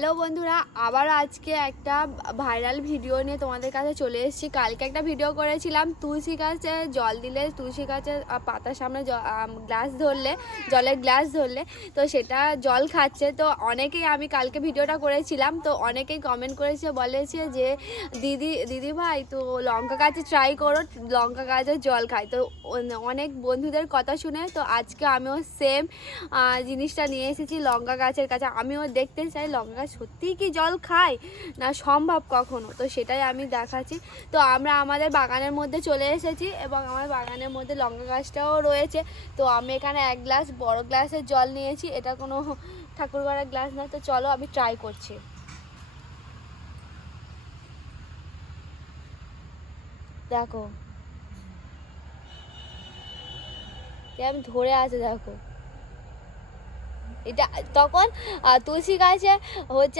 Hello বন্ধুরা, আবারও আজকে একটা ভাইরাল ভিডিও নিয়ে তোমাদের কাছে চলে এসেছি। কালকে একটা ভিডিও করেছিলাম তুলসী গাছে জল দিলে, তুলসী গাছের পাতার সামনে জলের গ্লাস ধরলে তো সেটা জল খাচ্ছে। তো অনেকেই, আমি কালকে ভিডিওটা করেছিলাম তো অনেকেই কমেন্ট করেছে, বলেছে যে দিদি ভাই তো লঙ্কা গাছে ট্রাই করো, লঙ্কা গাছের জল খায়। তো অনেক বন্ধুদের কথা শুনে তো আজকে আমিও সেম জিনিসটা নিয়ে এসেছি লঙ্কা গাছের কাছে। আমিও দেখতে চাই লঙ্কা গাছ সত্যিই কি জল খায় না সম্ভব কখনো, তো সেটাই আমি দেখাচ্ছি। তো আমরা আমাদের বাগানের মধ্যে চলে এসেছি এবং আমার বাগানের মধ্যে লঙ্কা গাছটাও রয়েছে। তো আমি এখানে এক গ্লাস বড় গ্লাসের জল নিয়েছি, এটা কোনো ঠাকুর ঘরের গ্লাস না। তো চলো আমি ট্রাই করছি। দেখো আমি ধরে আছে, দেখো এটা তখন তুলসী গাছে হচ্ছে